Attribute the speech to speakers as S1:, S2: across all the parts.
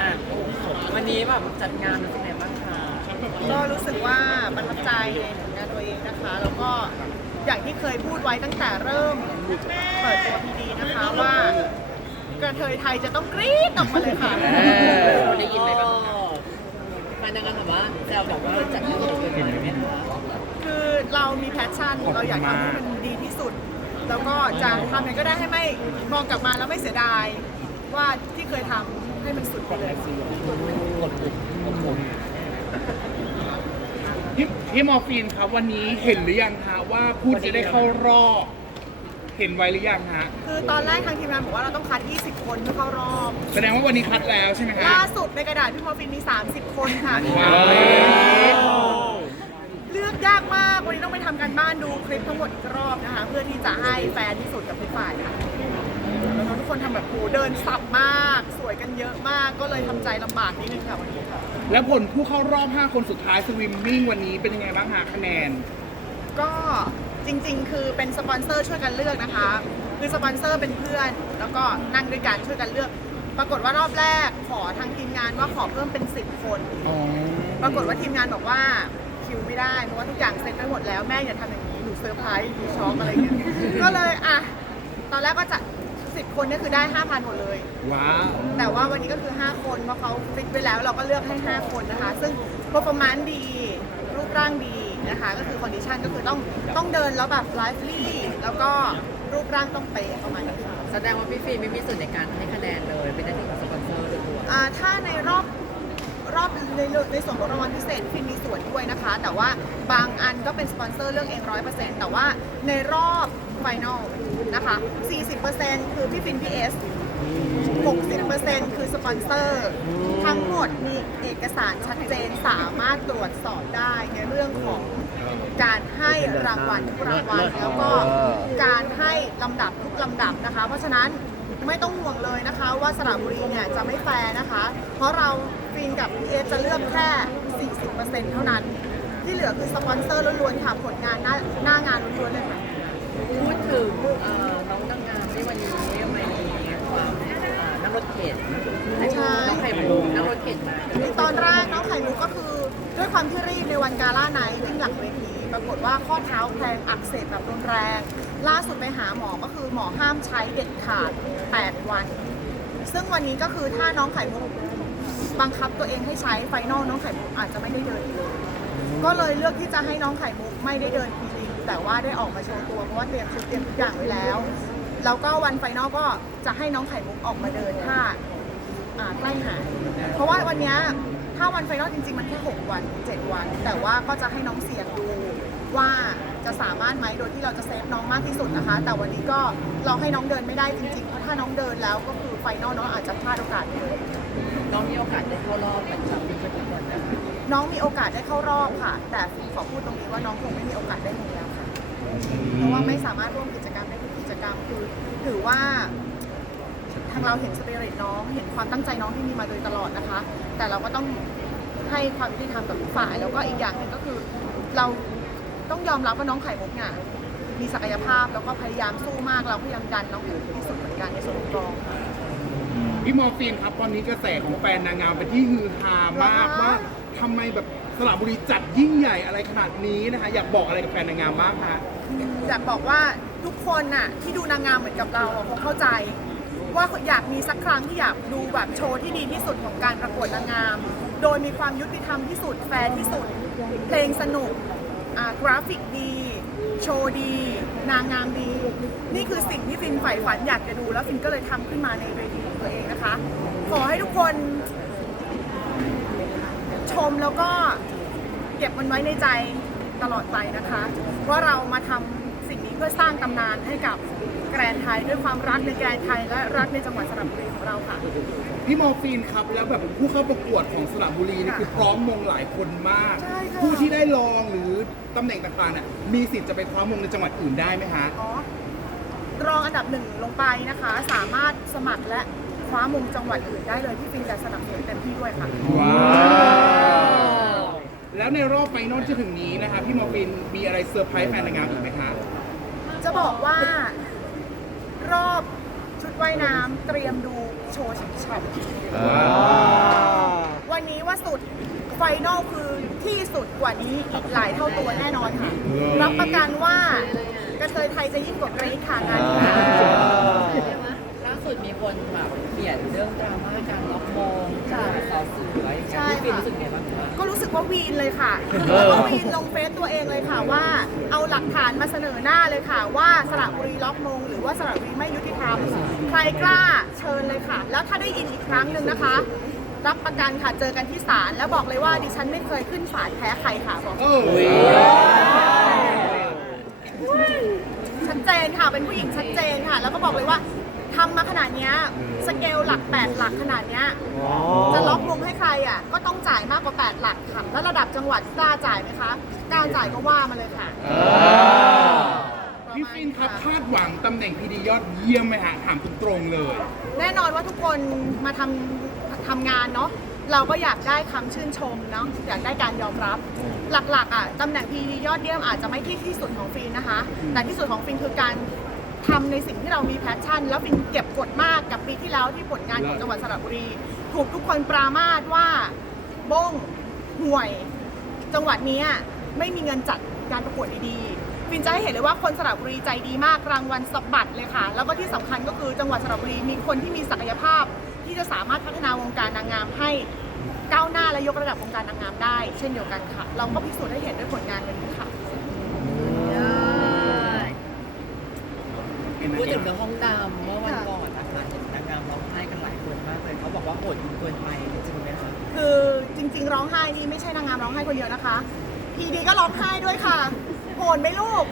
S1: อะวันนี้แบบจัดงานเป็นยังไงบ้างคะ
S2: ก็รู้สึกว่าประทับใจในผลงานตัวเองนะคะ แล้วก็อย่างที่เคยพูดไว้ตั้งแต่เริ่มเปิดตัวพีดีนะคะว่ากระเทยไทยจะต้องกรี๊ดออกมาเลยค่ะ
S1: ได้ยินไหมบ้างแฟนนางงามถามว่าแซวบอกว่าจัดงานเกินไปไหมคะ
S2: คือเรามีแพชชั่นเราอยากทำให้มันดีที่สุด แล้วก็จะทำยังไงก็ได้ให้ไม่มองกลับมาแล้วไม่เสียดาย ว่าที่เคยทำให้มันสุดไปเลย
S3: พี่พี่มอร์ฟีนครับวันนี้เห็นหรือยังฮะว่าผู้จะได้เข้ารอบเห็นไว้หรือยังฮะ
S2: คือตอนแรกทางทีมงานบอกว่าเราต้องคัด 20 คนเพื่อเข้ารอบ
S3: แสดงว่าวันนี้คัดแล้วใช่ไหมฮะ
S2: ล่าสุดในกระดาษพี่มอร์ฟินมี 30 คนค่ะ
S3: ว้าว
S2: เลือกยากมากวันนี้ต้องไปทำการบ้านดูคลิปทั้งหมดอีกรอบนะคะ เพื่อที่จะให้แฟนที่สุดกับทุกฝ่ายค่ะแล้วทุก คนทำแบบโหเดินสับมาก สวยกันเยอะมากก็เลยทำใจลำบากนิดนึงค่ะวันนี้ค่ะ
S3: แล้วผลผู้เข้ารอบ 5 คนสุดท้ายสวิมมิ่งวันนี้เป็นยังไงบ้างฮะคะแนน
S2: ก็จริงๆ คือเป็นสปอนเซอร์ช่วยกันเลือกนะคะ คือสปอนเซอร์เป็นเพื่อน แล้วก็นั่งด้วยกันช่วยกันเลือก ปรากฏว่ารอบแรกขอทางทีมงานว่าขอเพิ่มเป็น 10 คน
S3: อ๋อ
S2: ปรากฏว่าทีมงานบอกว่าคิวไม่ได้เพราะว่าทุกอย่างเซ็ตไปหมดแล้วแม่อย่าทำอย่างนี้หนูเซอร์ไพรส์หนูช็อกอะไรอย่างเงี้ย ก็เลยอะตอนแรกก็จะ สิบคนเนี่ยคือได้5,000หมดเลย
S3: ว้าว
S2: แต่ว่าวันนี้ก็คือ 5 คนเพราะเขาฟิกไปแล้วเราก็เลือกให้ 5 คนนะคะ ซึ่ง performance ดีรูปร่างดีนะคะ ก็คือ condition ก็คือต้องต้องเดินแล้วแบบ lively แล้วก็รูปร่างต้องเป๊ะประมาณนี้ค่ะ
S1: แสดงว่าพี่ฟีไม่มีส่วนในการให้คะแนนเลย เป็นหน้าที่ของสปอนเซอร์โดยตัว
S2: อ่าถ้าในรอบรอบในในส่วนของรางวัลพิเศษฟินมีส่วนด้วยนะคะ แต่ว่าบางอันก็เป็นสปอนเซอร์เลือกเองร้อยเปอร์เซ็นต์แต่ว่าในรอบไฟนอล นะคะ 40%คือพี่ฟินพี่เอส 60%คือสปอนเซอร์ ทั้งหมดมีเอกสารชัดเจนสามารถตรวจสอบได้ในเรื่องของการให้รางวัลทุกรางวัลแล้วก็การให้ลำดับทุกลำดับนะคะ เพราะฉะนั้นไม่ต้องห่วงเลยนะคะว่าสระบุรีเนี่ยจะไม่แฟร์นะคะ เพราะเราฟินกับพีเอจะเลือกแค่ 40%เท่านั้น ที่เหลือคือสปอนเซอร์ล้วนๆค่ะผลงานหน้าหน้างานล้วนๆเลยค่ะ
S1: พูดถึงเอ่อน้องนางงามที่วันนี้ไม่มีความอ่านั่งรถเข็น
S2: ใช่
S1: น้องไข่มุกนั่งรถเข็นมา
S2: ตอนแรกน้องไข่มุกก็คือด้วยความที่รีบในวันกาล่าไนท์วิ่งหลังเวทีปรากฏว่าข้อเท้าแพลงอักเสบแบบรุนแรง ล่าสุดไปหาหมอก็คือหมอห้ามใช้เด็ดขาด 8 วัน ซึ่งวันนี้ก็คือถ้าน้องไข่มุกบังคับตัวเองให้ใช้ไฟนอลน้องไข่มุกอาจจะไม่ได้เดินอีกเลยก็เลยเลือกที่จะให้น้องไข่มุกไม่ได้เดินพี งแต่ว่าได้ออกมาโชว์ตัวเพราะว่าเตรียมชุดเตรียมทุกอย่างไว้แล้วแล้วก็วันไฟนอลก็จะให้น้องไข่มุกออกมาเดินถ้าอ่าใกล้หายเพราะว่าวันเนี้ยถ้าวันไฟนอลจริงๆ มันแค่6วัน 7 วัน แต่ว่าก็จะให้น้องเสี่ยงดูว่าจะสามารถไหมโดยที่เราจะเซฟน้องมากที่สุดนะคะ แต่วันนี้ก็เราให้น้องเดินไม่ได้จริงๆเพราะถ้าน้องเดินแล้วก็คือไฟนอลน้องอาจจะพลาดโอกาสไปเลย
S1: น้องมีโอกาสได้เข้ารอบเป็นแชมป์เป็นทุกคนนะคะ
S2: น้องมีโอกาสได้เข้ารอบค่ะ แต่ขอพูดตรงนี้ว่าน้องคงไม่มีโอกาสได้ลงแล้วค่ะ เพราะว่าไม่สามารถร่วมกิจกรรมได้ทุกกิจกรรมคือถือว่าทางเราเห็นสเปริตน้องเห็นความตั้งใจน้องที่มีมาโดยตลอดนะคะ แต่เราก็ต้องให้ความยุติธรรมกับทุกฝ่าย แล้วก็อีกอย่างหนึ่งก็คือ เราต้องยอมรับว่าน้องไข่มุกเนี่ยมีศักยภาพแล้วก็พยายามสู้มากเราพยายามดันน้องอยู่ที่สุดเหมือนกันในส่วนของกองค่ะ
S3: พี่มอร์ฟีนครับตอนนี้กระแสของแฟนนางงามเป็นที่ฮือฮามากว่าทำไมแบบ สระบุรีจัดยิ่งใหญ่อะไรขนาดนี้นะคะอยากบอกอะไรกับแฟนนางงามบ้างคะ
S2: อยากบอกว่าทุกคนน่ะที่ดูนางงามเหมือนกับเราอะคงเข้าใจ ว่าอยากมีสักครั้งที่อยากดูแบบโชว์ที่ดีที่สุดของการประกวดนางงาม โดยมีความยุติธรรมที่สุดแฟร์ที่สุด เพลงสนุกกราฟิกดี โชว์ดี นางงามดี นี่คือสิ่งที่ฟินใฝ่ฝันอยากจะดูแล้วฟินก็เลยทำขึ้นมาในเวทีของตัวเองนะคะ ขอให้ทุกคน ชมแล้วก็เก็บมันไว้ในใจตลอดไปนะคะ ว่าเรามาทำสิ่งนี้เพื่อสร้างตำนานให้กับแกรนด์ไทยด้วยความรักในแกรนด์ไทยและรักในจังหวัดสระบุรีของเราค่ะ
S3: พี่มอร์ฟีนครับแล้วแบบผู้เข้าประกวดของสระบุรีนี่คือพร้อมมงหลายคนมาก
S2: ใช่ค่ะ
S3: ผู้ที่ได้รองหรือตำแหน่งต่างๆเนี่ยมีสิทธิ์จะไปคว้ามงในจังหวัดอื่นได้ไหมฮะ
S2: อ๋อรองอันดับหนึ่งลงไปนะคะ สามารถสมัครและคว้ามงจังหวัดอื่นได้เลยที่ฟินจะสนับสนุนเต็มที่ด้วยค่ะ
S3: ว้าว แล้วในรอบไฟนอลจะถึงนี้นะคะพี่มอร์ฟีนมีอะไรเซอร์ไพรส์แฟนนางงามอีกไหมคะ
S2: จะบอกว่ารอบชุดว่ายน้ำเตรียมดูโชว์ฉ่ำๆไฟนอลคือที่สุดกว่านี้อีกหลายเท่าตัวแน่นอนค่ะ รับประกันว่ากระเทยไทยจะยิ่งกว่าเกรซค่ะงานนี้ค่ะ
S1: ล่า สุดมีคนแบบเขียนเรื่องดราม่าการล็อกโมงจากสอสื่อไว้
S2: ใช่
S1: พี่ฟิน
S2: ค่ะ
S1: รู้สึกไงบ้างคะ
S2: ก็รู้สึกว่าวีนเลยค่ะแล้วก็วีนลงเฟซตัวเองเลยค่ะว่า เอาหลักฐานมาเสนอหน้าเลยค่ะ ว่าสระบุรีล็อกมง หรือว่าสระบุรีไม่ยุติธรรม ใครกล้าเชิญเลยค่ะ แล้วถ้าได้ยินอีกครั้งหนึ่งนะคะ รับประกันค่ะเจอกันที่ศาลแล้วบอกเลยว่าดิฉันไม่เคยขึ้นศาลแพ้ใครค่ะบอก
S3: เออ
S2: ชัดเจนค่ะเป็นผู้หญิงชัดเจนค่ะ แล้วก็บอกเลยว่า ทำมาขนาดเนี้ยสเกลหลัก 8 หลักขนาดเนี้ยจะล็อกมุมให้ใครอะก็ต้องจ่ายมากกว่า 8 หลักค่ะแล้วระดับจังหวัดกล้าจ่ายไหมคะกล้าจ่ายก็ว่ามาเลยค่ะ
S3: พี่ฟินครับคาดหวังตำแหน่งพีดียอดเยี่ยมไหมฮะถามตรงๆเลย
S2: แน่นอนว่าทุกคนมาทำทำงานเนาะเราก็อยากได้คำชื่นชมเนาะอยากได้การยอมรับ หลักๆอะตำแหน่งพีดียอดเยี่ยมอาจจะไม่ที่ที่สุดของฟินนะคะ แต่ที่สุดของฟินคือการ ทำในสิ่งที่เรามีแพชชั่น แล้วฟินเก็บกดมากกับปีที่แล้วที่ผลงานของจังหวัดสระบุรี ถูกทุกคนปรามาสว่าบ้งห่วย จังหวัดนี้ไม่มีเงินจัดการประกวดดีๆฟินจะให้เห็นเลยว่าคนสระบุรีใจดีมากรางวัลสบัดเลยค่ะ แล้วก็ที่สำคัญก็คือจังหวัดสระบุรีมีคนที่มีศักยภาพ ที่จะสามารถพัฒนาวงการนางงามให้ก้าวหน้าและยกระดับวงการนางงามได้ เช่นเดียวกันค่ะ เราก็พิสูจน์ให้เห็นด้วยผลงานวันนี้ค่ะ
S1: พูดถึงเรื่องห้องดำเมื่อวันก่อนนะคะเห็นนางงามร้องไห้กันหลายคนมากเลยเขาบอกว่าโหดเกินไปจริงไหมคะ
S2: คือจริง ๆ ร้องไห้นี่ไม่ใช่นางงามร้องไห้คนเดียวนะคะ พีดีก็ร้องไห้ด้วยค่ะโหดไหมลูก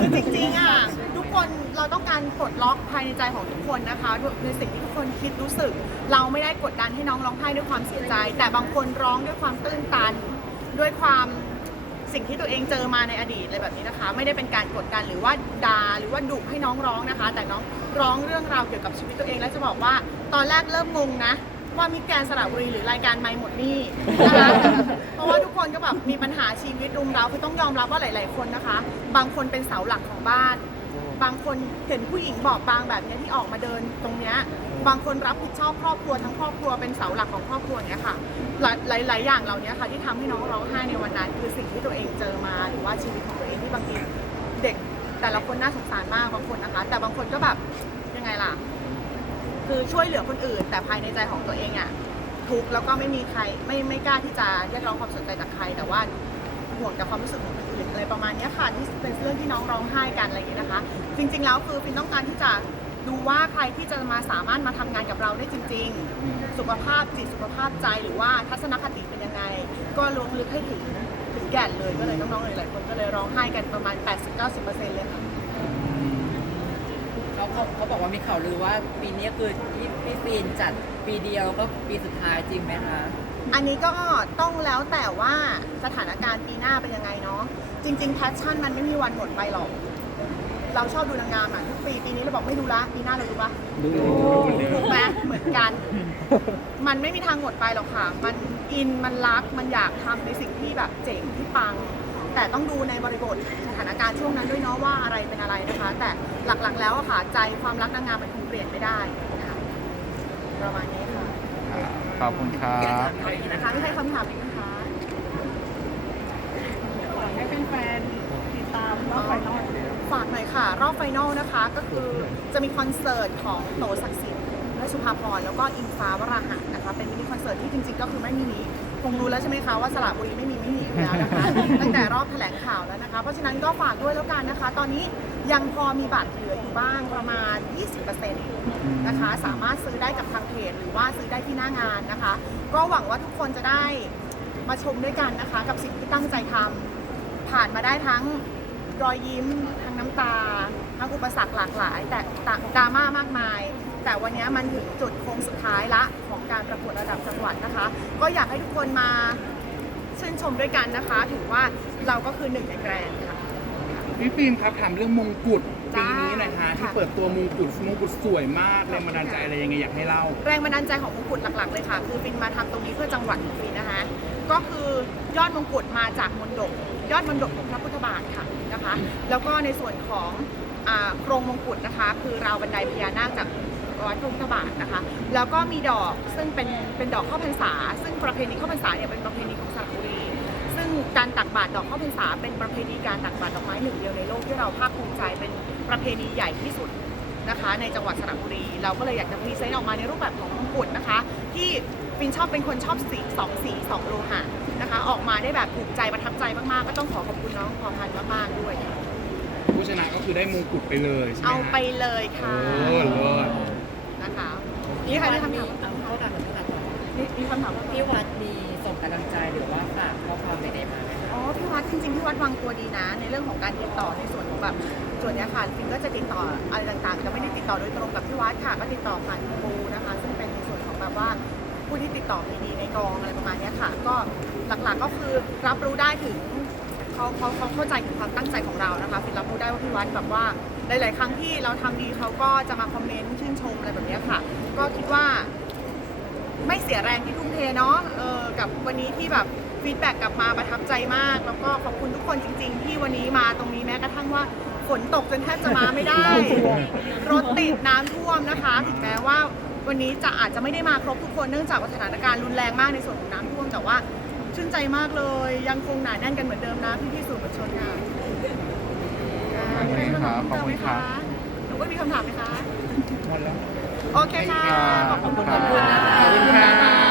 S2: คือจริงๆอะทุกคนเราต้องการปลดล็อกภายในใจของทุกคนนะคะในสิ่งที่ทุกคนคิดรู้สึก เราไม่ได้กดดันให้น้องร้องไห้ด้วยความเสียใจ แต่บางคนร้องด้วยความตื้นตัน ด้วยความ สิ่งที่ตัวเองเจอมาในอดีตอะไรแบบนี้นะคะ ไม่ได้เป็นการกดดันหรือว่าด่าหรือว่าดุให้น้องร้องนะคะ แต่น้องร้องเรื่องราวเกี่ยวกับชีวิตตัวเองและจะบอกว่า ตอนแรกเริ่มงงนะว่ามิแกรนสระบุรีหรือรายการไม่หมดนี่นะคะเพราะว่าทุกคนก็แบบมีปัญหาชีวิตรุมเร้าคือต้องยอมรับว่าหลาย ๆ คนนะคะ บางคนเป็นเสาหลักของบ้าน บางคนเห็นผู้หญิงบอบบางแบบนี้ที่ออกมาเดินตรงเนี้ย บางคนรับผิดชอบครอบครัวทั้งครอบครัวเป็นเสาหลักของครอบครัวเนี้ยค่ะ หลายหลายๆอย่างเหล่านี้ค่ะที่ทำให้น้องร้องไห้ในวันนั้น คือสิ่งที่ตัวเองเจอมาหรือว่าชีวิตของตัวเองที่บางทีเด็กแต่ละคนน่าสงสารมากบางคนนะคะ แต่บางคนก็แบบยังไงล่ะ คือช่วยเหลือคนอื่น แต่ภายในใจของตัวเองอะทุกข์แล้วก็ไม่มีใครไม่ไม่กล้าที่จะเรียกร้องความสนใจจากใคร แต่ว่าห่วงแต่ความรู้สึกของคนอื่นอะไรประมาณนี้ค่ะที่เป็นเรื่องที่น้องร้องไห้กันอะไรอย่างเงี้ยนะคะ จริง ๆ แล้วคือฟินต้องการที่จะ ดูว่าใครที่จะมาสามารถมาทำงานกับเราได้จริง ๆ สุขภาพจิตสุขภาพใจหรือว่าทัศนคติเป็นยังไง ก็ลงลึกให้ถึงถึงแก่นเลยก็เลยน้องๆหลายๆคนก็เลยร้องไห้กันประมาณ 80-90%เลยค่ะ
S1: เขาเขาเขาบอกว่ามีข่าวลือว่าปีนี้คือพี่พี่ฟินจัดปีเดียวก็ปีสุดท้ายจริงไหมคะ
S2: อันนี้ก็ต้องแล้วแต่ว่าสถานการณ์ปีหน้าเป็นยังไงเนาะจริง ๆ แพชชั่นมันไม่มีวันหมดไปหรอก เราชอบดูนางงามอะทุกปีปีนี้เราบอกไม่ดูละปีหน้าเราดูปะถูกไหมเหมือนกัน มันไม่มีทางหมดไปหรอกค่ะ มันอินมันรักมันอยากทำในสิ่งที่แบบเจ๋งที่ปัง แต่ต้องดูในบริบทสถานการณ์ช่วงนั้นด้วยเนาะว่าอะไรเป็นอะไรนะคะ แต่หลักๆแล้วอะค่ะใจความรักนางงามมันคงเปลี่ยนไม่ได้ค่ะประมาณนี้ค่ะ
S4: ขอบคุณครับ
S2: โอเคนะคะไม่ใช่คำถามอีกนะคะ
S5: ให้แฟนๆติดตามรอบไฟนอล
S2: ฝากหน่อยค่ะ รอบไฟนอลนะคะ ก็คือจะมีคอนเสิร์ตของโตศักดิ์สิทธิ์และสุภาพรแล้วก็อิงฟ้าวราหะนะคะ เป็นมินิคอนเสิร์ตที่จริงๆ ก็คือไม่มีนี้คงรู้แล้วใช่ไหมคะว่าสระบุรีไม่มีไม่มีอยู่แล้วนะคะ ตั้งแต่รอบแถลงข่าวแล้วนะคะ เพราะฉะนั้นก็ฝากด้วยแล้วกันนะคะ ตอนนี้ยังพอมีบัตรเหลืออยู่บ้างประมาณ 20%นะคะ สามารถซื้อได้กับทางเพจหรือว่าซื้อได้ที่หน้างานนะคะ ก็หวังว่าทุกคนจะได้มาชมด้วยกันนะคะ กับสิ่งที่ตั้งใจทำผ่านมาได้ทั้ง รอยยิ้มทั้งน้ำตาทั้งอุปสรรคหลากหลาย แต่ต่างดราม่ามากมาย แต่วันนี้มันถึงจุดโค้งสุดท้ายละของการประกวดระดับจังหวัดนะคะ ก็อยากให้ทุกคนมาชื่นชมด้วยกันนะคะ ถือว่าเราก็คือหนึ่งในแกรนด์ค่ะ
S3: พี่ฟินครับถามเรื่องมงกุฎปี
S2: จ้า
S3: นี้หน่อยฮะที่
S2: ค่ะ
S3: เปิดตัวมงกุฎมงกุฎสวยมากแรงบันดาลใจอะไรยังไงอยากให้เล่า
S2: แรงบันดาลใจของมงกุฎหลักๆเลยค่ะ คือฟินมาทำตรงนี้เพื่อจังหวัดของฟินนะคะ ก็คือยอดมงกุฎมาจากมณฑล ยอดมณฑลของพระพุทธบาทค่ะนะคะ แล้วก็ในส่วนของโครงมงกุฎนะคะ คือราวบันไดพญานาคจากวัดพระพุทธบาทนะคะ แล้วก็มีดอกซึ่งเป็นเป็นดอกข้าวพรรษา ซึ่งประเพณีข้าวพรรษาเนี่ยเป็นประเพณีของสระบุรีซึ่งการตักบาตรดอกข้าวพรรษา เป็นประเพณีการตักบาตรดอกไม้หนึ่งเดียวในโลกที่เราภาคภูมิใจเป็นประเพณีใหญ่ที่สุดนะคะในจังหวัดสระบุรี เราก็เลยอยากจะพรีเซนต์ออกมาในรูปแบบของมงกุฎนะคะ ที่ฟินชอบเป็นคนชอบสีสองสีสองโลหะ นะคะ ออกมาได้แบบถูกใจประทับใจมากๆ ก็ต้องขอขอบคุณน้องพอพันธ์มากๆด้วยค่ะ
S3: ผู้ชนะก็คือได้มงกุฎไปเลยใช่ไหม
S2: เอา
S3: ฮะ
S2: ไปเลยค่ะ
S3: โอ้เลิศ
S2: นะคะนี่ใครมีคำถาม
S1: เอาเข้าถามคำถามต่อ
S2: มีมีคำถามว่า
S1: พี่วัดมีส่งกำลังใจหรือว่าฝากข้อความใดๆมาไหมคะ
S2: อ๋อพี่วัดจริงๆพี่วัดวางตัวดีนะ ในเรื่องของการติดต่อในส่วนของแบบส่วนเนี้ยค่ะฟินก็จะติดต่ออะไรต่างๆจะไม่ได้ติดต่อโดยตรงกับพี่วัดค่ะ ก็ติดต่อผ่านคุณปูนะคะ ซึ่งเป็นในส่วนของแบบว่าผู้ที่ติดต่อพีดีในกองอะไรประมาณเนี้ยค่ะ ก็ หลักๆก็คือรับรู้ได้ถึงเขาเขาเขาเข้าใจถึงความตั้งใจของเรานะคะฟินรับรู้ได้ว่าพี่วัดแบบว่าหลาย ๆ ครั้งที่เราทำดีเขาก็จะมาคอมเมนต์ชื่นชมอะไรแบบเนี้ยค่ะ ก็คิดว่า ไม่เสียแรงที่ทุ่มเทเนาะเออกับวันนี้ที่แบบฟีดแบ็กกลับมาประทับใจมาก แล้วก็ขอบคุณทุกคนจริง ๆ ที่วันนี้มาตรงนี้แม้กระทั่งว่าฝนตกจนแทบจะมาไม่ได้ รถติดน้ำท่วมนะคะ ถึงแม้ว่าวันนี้จะอาจจะไม่ได้มาครบทุกคนเนื่องจากว่าสถานการณ์รุนแรงมากในส่วนของน้ำท่วมแต่ว่า ชื่นใจมากเลย ยังคงหนาแน่นกันเหมือนเดิมนะพี่ๆสื่อมวลชนค่ะ
S4: ขอบคุณครับขอบคุณครับ
S2: หนูก็มีคำถามไหมคะ
S1: หมดแล้ว
S2: โอเคค่ะ ขอบคุณทุกคน
S4: ขอบคุณ
S2: นะ
S4: ครั
S2: คะ
S3: ขอบคุณค่ะ